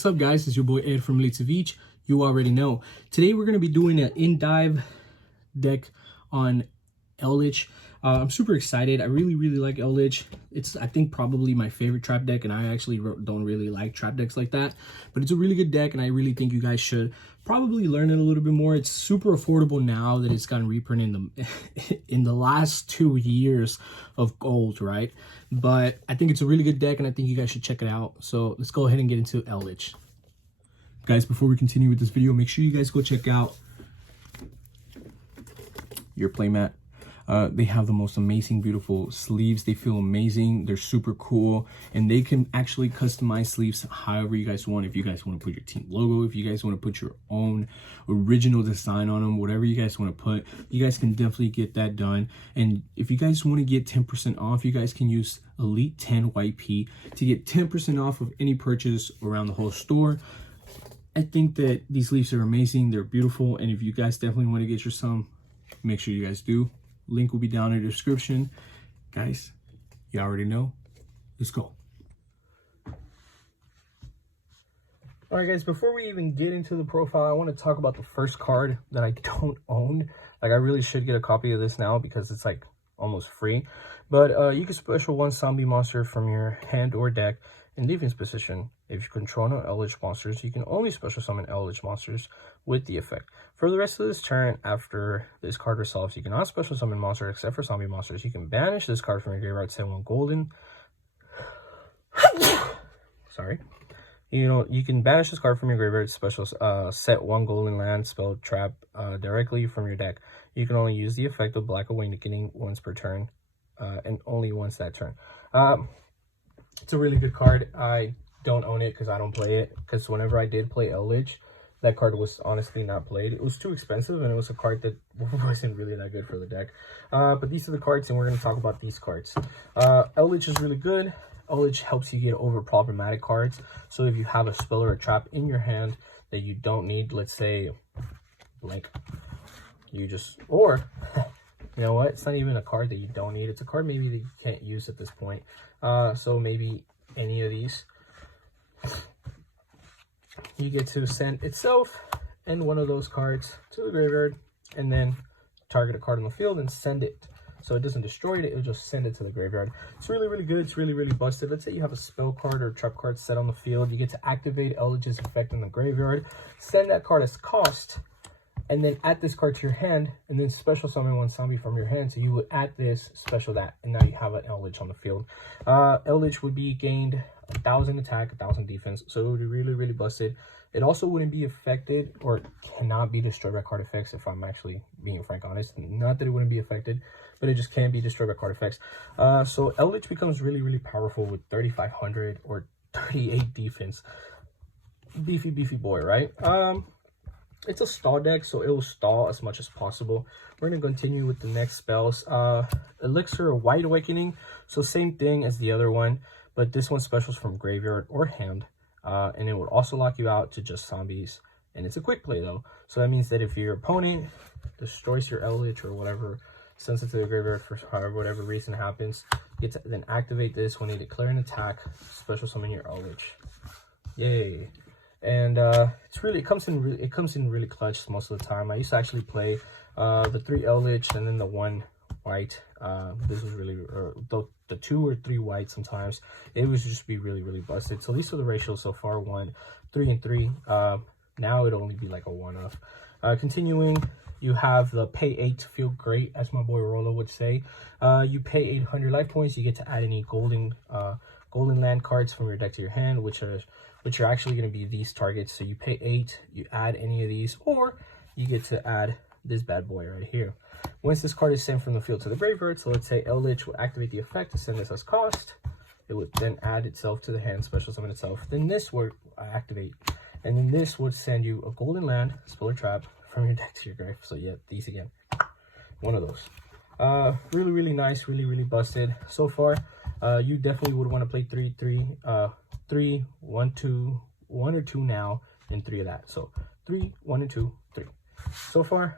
What's up, guys? It's your boy Ed from YuGiOh. You already know. Today we're going to be doing an in-dive deck on Eldlich. I'm super excited. I really like Eldlich. It's, I think, probably my favorite trap deck, and I actually don't really like trap decks like that. But it's a really good deck, and I really think you guys should probably learn it a little bit more. It's super affordable now that it's gotten reprinted in the last 2 years of gold, right? But I think it's a really good deck, and I think you guys should check it out. So let's go ahead and get into Eldlich. Guys, before we continue with this video, make sure you guys go check out your playmat. They have the most amazing, beautiful sleeves. They feel amazing. They're super cool, and they can actually customize sleeves however you guys want. If you guys want to put your team logo, if you guys want to put your own original design on them, whatever you guys want to put, you guys can definitely get that done. And if you guys want to get 10% off, you guys can use Elite 10 YP to get 10% off of any purchase around the whole store. I think that these sleeves are amazing. They're beautiful, and if you guys definitely want to get your some, make sure you guys do. Link will be down in the description. Guys, you already know. Let's go. All right, guys, before we even get into the profile, I want to talk about the first card that I don't own. Like, I really should get a copy of this now because it's like almost free. But you can special one zombie monster from your hand or deck in defense position. If you control no Eldlich monsters, you can only special summon Eldlich monsters with the effect. For the rest of this turn, after this card resolves, you cannot special summon monsters except for zombie monsters. You can banish this card from your graveyard, set one golden. Sorry. You can banish this card from your graveyard, special set one golden land, spell, trap directly from your deck. You can only use the effect of Black Awakening once per turn, and only once that turn. It's a really good card. I don't own it because I don't play it, because whenever I did play Eldlich, that card was honestly not played. It was too expensive, and it was a card that wasn't really that good for the deck. But these are the cards, and we're going to talk about these cards. Eldlich is really good. Eldlich helps you get over problematic cards. So if you have a spell or a trap in your hand that you don't need, let's say blank, you just, or you know what, it's not even a card that you don't need, it's a card maybe that you can't use at this point. So maybe any of these, you get to send itself and one of those cards to the graveyard, and then target a card on the field and send it. So it doesn't destroy it, it'll just send it to the graveyard. It's really good. It's really busted. Let's say you have a spell card or a trap card set on the field. You get to activate Eldlich's effect in the graveyard, send that card as cost, and then add this card to your hand, and then special summon one zombie from your hand. So you would add this, special that, and now you have an Eldlich on the field. Eldlich would be gained 1,000 attack, 1,000 defense, so it would be really busted. It also wouldn't be affected or cannot be destroyed by card effects, if I'm actually being frank honest. Not that it wouldn't be affected, but it just can't be destroyed by card effects. So Eldlich becomes really powerful with 3,500 or 38 defense. Beefy boy, right? It's a stall deck, so it will stall as much as possible. We're going to continue with the next spells. Elixir of White Awakening. So same thing as the other one, but this one specials from graveyard or hand. And it would also lock you out to just zombies. And it's a quick play though. So that means that if your opponent destroys your Eldlich or whatever, sends it to the graveyard for whatever reason happens, you get to then activate this when they declare an attack, special summon your Eldlich. Yay. And it comes in really clutch most of the time. I used to actually play the 3 Eldlich and then the 1 white. This was really the 2 or 3 white sometimes. It was just be really busted. So these are the ratios so far: 1, 3, and 3. Now it'll only be like a 1-off. Continuing, you have the pay 8 to feel great, as my boy Rolo would say. You pay 800 life points. You get to add any golden land cards from your deck to your hand, which are actually going to be these targets. So you pay 8, you add any of these, or you get to add this bad boy right here. Once this card is sent from the field to the graveyard, so let's say Eldlich will activate the effect to send this as cost. It would then add itself to the hand, special summon itself. Then this would activate, and then this would send you a golden land, spell or trap from your deck to your grave. So yeah, these again, one of those. Really nice, really busted so far. You definitely would want to play 3, 1, 2, 1 or 2 now, and 3 of that. So 3, 1, and 2, 3. So far,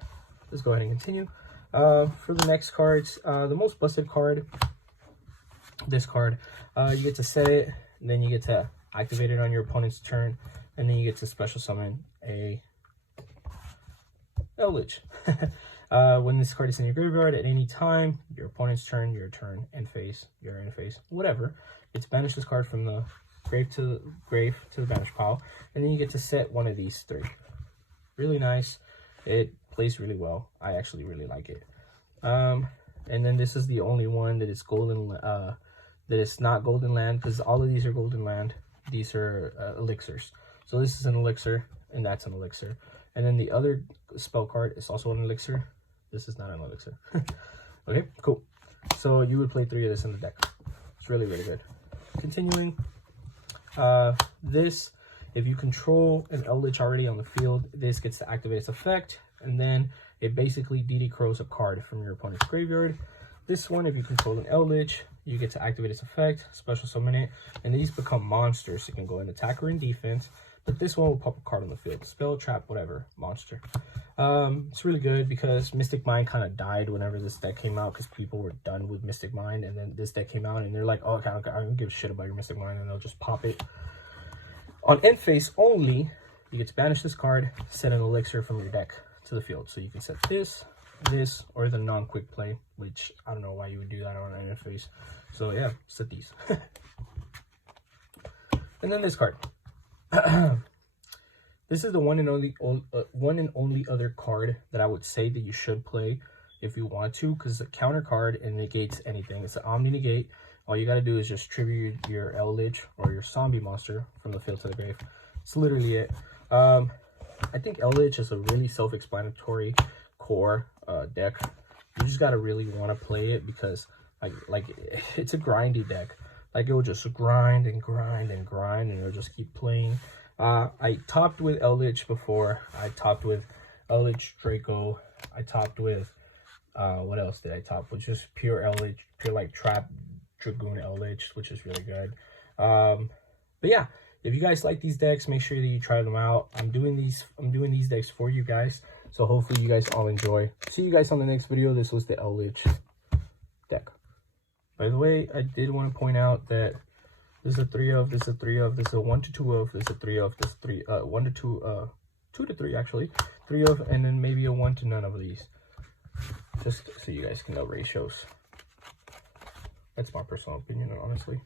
let's go ahead and continue. For the next cards, the most busted card, this card, you get to set it, and then you get to activate it on your opponent's turn, and then you get to special summon a Eldlich. When this card is in your graveyard at any time, your opponent's turn, your turn, end phase, your end phase, whatever, it's banish this card from the grave to the banish pile, and then you get to set one of these 3. Really nice. It plays really well. I actually really like it. And then this is the only one that is golden, that is not golden land, because all of these are golden land. These are elixirs. So this is an elixir, and that's an elixir. And then the other spell card is also an elixir. This is not an elixir. Okay, cool. So you would play 3 of this in the deck. It's really, really good. Continuing, this, if you control an Eldlich already on the field, this gets to activate its effect, and then it basically DD Crows a card from your opponent's graveyard. This one, if you control an Eldlich, you get to activate its effect, special summon it, and these become monsters. You can go in attack or in defense, but this one will pop a card on the field. Spell, trap, whatever, monster. It's really good because Mystic Mind kind of died whenever this deck came out, because people were done with Mystic Mind, and then this deck came out and they're like, oh, okay, I don't give a shit about your Mystic Mind, and they'll just pop it. On end phase only, you get to banish this card, set an elixir from your deck to the field. So you can set this, or the non-quick play, which I don't know why you would do that on an end phase. So yeah, set these. And then this card. This is the one and only other card that I would say that you should play if you want to, because it's a counter card and negates anything. It's an Omni Negate. All you got to do is just tribute your Eldlich or your zombie monster from the field to the grave. It's literally it. I think Eldlich is a really self-explanatory core deck. You just got to really want to play it, because like it's a grindy deck. Like, it will just grind and grind and grind, and it'll just keep playing. I topped with Eldlich before. I topped with Eldlich Draco. I topped with, what else did I top with? Just pure Eldlich, pure like trap Dragoon Eldlich, which is really good. But yeah, if you guys like these decks, make sure that you try them out. I'm doing these decks for you guys, so hopefully you guys all enjoy. See you guys on the next video. This was the Eldlich deck. By the way, I did want to point out that this is a 3 of, this is a 3 of, this is a 1 to 2 of, this is a 3 of, this is 3, 1 to 2, 2 to 3 actually, 3 of, and then maybe a 1 to none of these. Just so you guys can know ratios. That's my personal opinion, honestly.